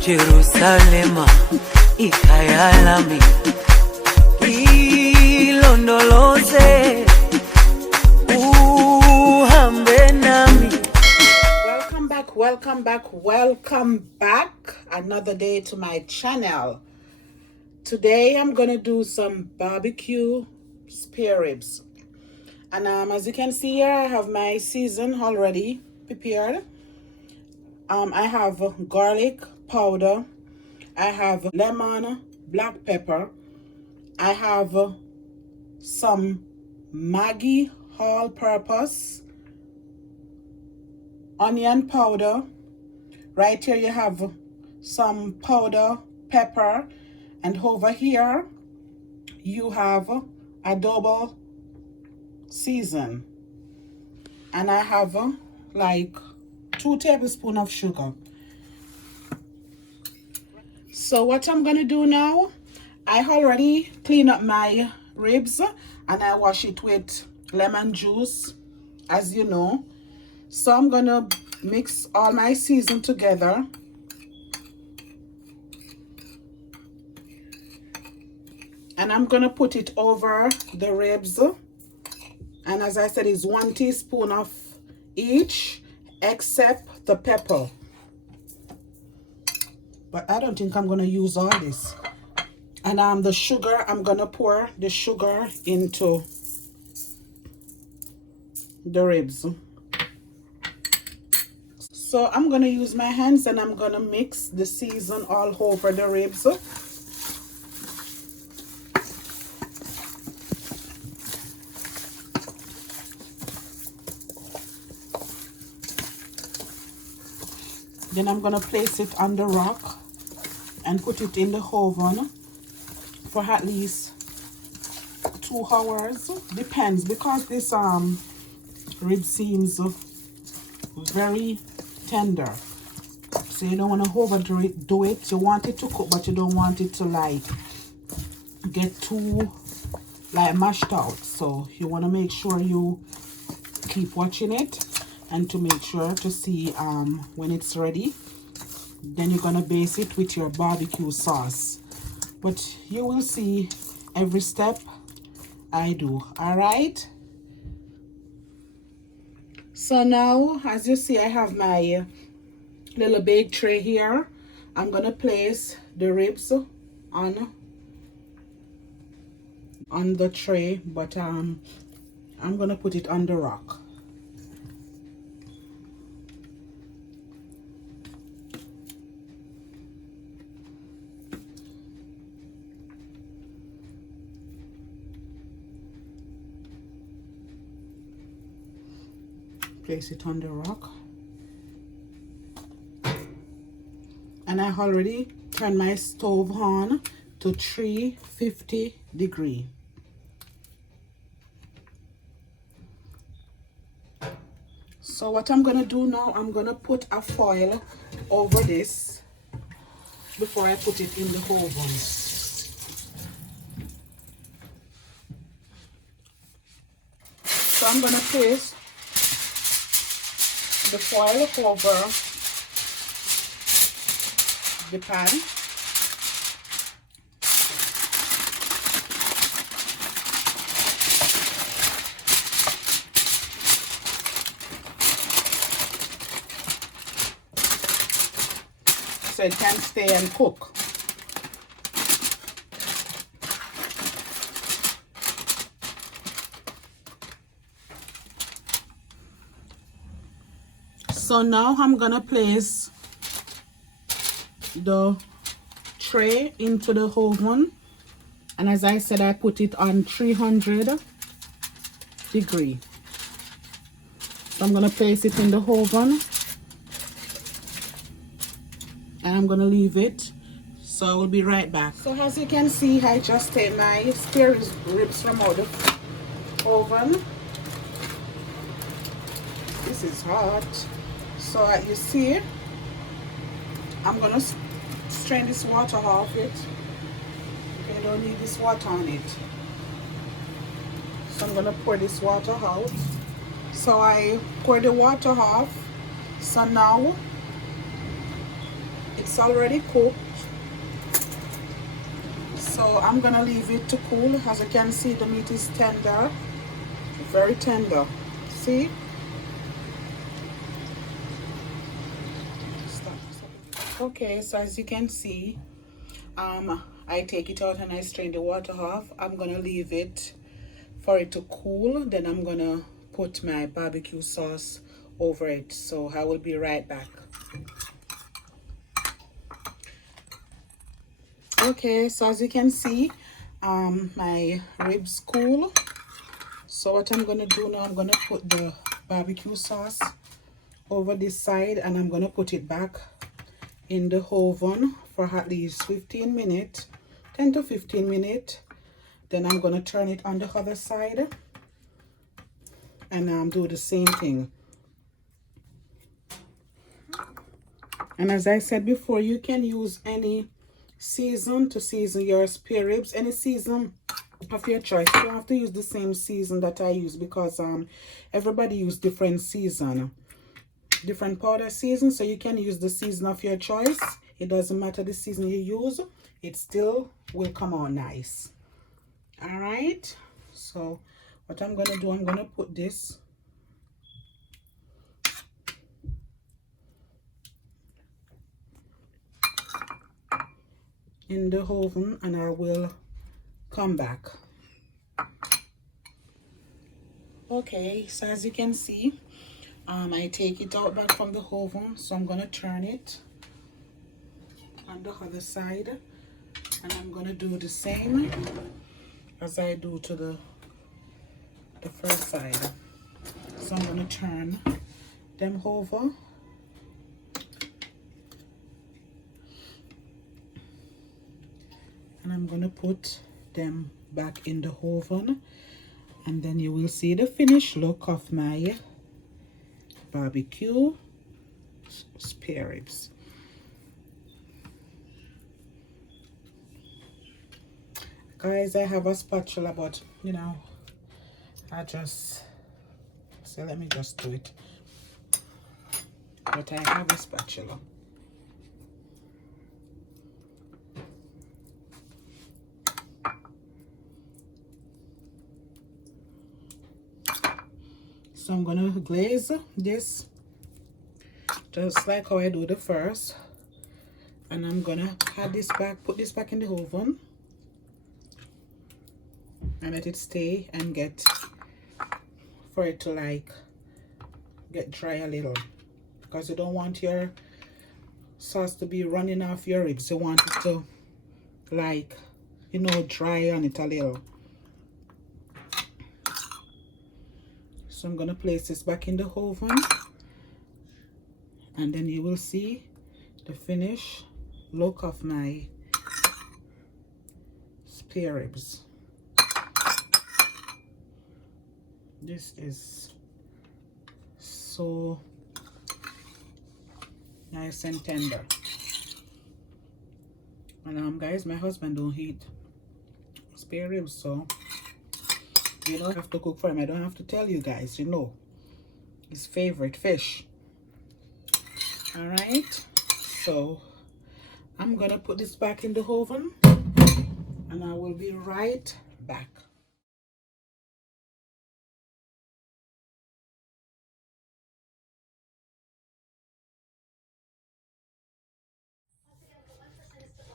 Jerusalema ikhaya lami ilondoloze uhambe nami. Welcome back. Another day to my channel. Today I'm gonna do some barbecue spare ribs, and as you can see here, I have my season already prepared. I have garlic powder, I have lemon, black pepper, I have some Maggi All Purpose, onion powder. Right here you have some powder pepper, and over here you have adobo season, and I have like 2 tablespoons of sugar. So what I'm gonna do now, I already clean up my ribs and I wash it with lemon juice, as you know. So I'm gonna mix all my season together. And I'm gonna put it over the ribs. And as I said, it's 1 teaspoon of each, except the pepper. But I don't think I'm gonna use all this. And the sugar, I'm gonna pour the sugar into the ribs. So I'm gonna use my hands and I'm gonna mix the season all over the ribs. Then I'm gonna place it on the rack and put it in the oven for at least 2 hours. Depends, because this rib seems very tender, so you don't want to overdo it. You want it to cook, but you don't want it to like get too like mashed out. So you want to make sure you keep watching it and to make sure to see when it's ready. Then you're gonna baste it with your barbecue sauce, but you will see every step I do. All right, so now as you see, I have my little bake tray here. I'm gonna place the ribs on the tray, but I'm gonna put it on the rack. Place it on the rack, and I already turned my stove on to 350 degrees. So what I'm gonna do now, I'm gonna put a foil over this before I put it in the oven. So I'm gonna place the foil over the pan. So it can stay and cook. So now I'm gonna place the tray into the oven, and as I said, I put it on 300 degrees. So I'm gonna place it in the oven and I'm gonna leave it. So I will be right back. So as you can see, I just take my spare ribs from out the oven. This is hot. So you see, I'm gonna strain this water off it. Okay, don't need this water on it. So I'm gonna pour this water out. So I pour the water off. So now It's already cooked, so I'm gonna leave it to cool. As you can see, the meat is tender, very tender. See? Okay, so as you can see, I take it out and I strain the water off. I'm gonna leave it for it to cool. Then I'm gonna put my barbecue sauce over it. So I will be right back. Okay, so as you can see, my ribs cool. So what I'm gonna do now, I'm gonna put the barbecue sauce over this side, and I'm gonna put it back in the oven for at least 15 minutes, 10 to 15 minutes. Then I'm gonna turn it on the other side and do the same thing. And as I said before, you can use any season to season your spare ribs, any season of your choice. You don't have to use the same season that I use, because everybody use different season, different powder season. So you can use the season of your choice. It doesn't matter the season you use, it still will come out nice. All right, so what I'm gonna do, I'm gonna put this in the oven and I will come back. Okay, so as you can see, I take it out back from the oven, so I'm gonna turn it on the other side, and I'm gonna do the same as I do to the first side. So I'm gonna turn them over, and I'm gonna put them back in the oven, and then you will see the finished look of my barbecue spare ribs. Guys, I have a spatula, but you know, so let me just do it. But I have a spatula. So I'm gonna glaze this just like how I do the first, and I'm gonna add this back, put this back in the oven, and let it stay and get, for it to like get dry a little, because you don't want your sauce to be running off your ribs. You want it to, like, you know, dry on it a little. So I'm gonna place this back in the oven, and then you will see the finished look of my spare ribs. This is so nice and tender. And guys, my husband don't eat spare ribs, so you don't have to cook for him. I don't have to tell you guys, you know, his favorite fish. All right, so I'm gonna put this back in the oven, and I will be right back.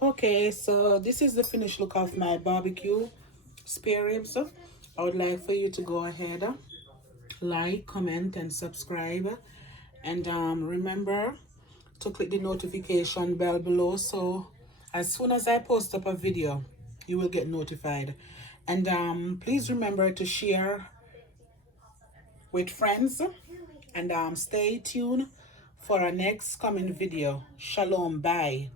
Okay, so this is the finished look of my barbecue spare ribs. I would like for you to go ahead, like, comment, and subscribe, and remember to click the notification bell below, so as soon as I post up a video, you will get notified. And please remember to share with friends, and stay tuned for our next coming video. Shalom, bye.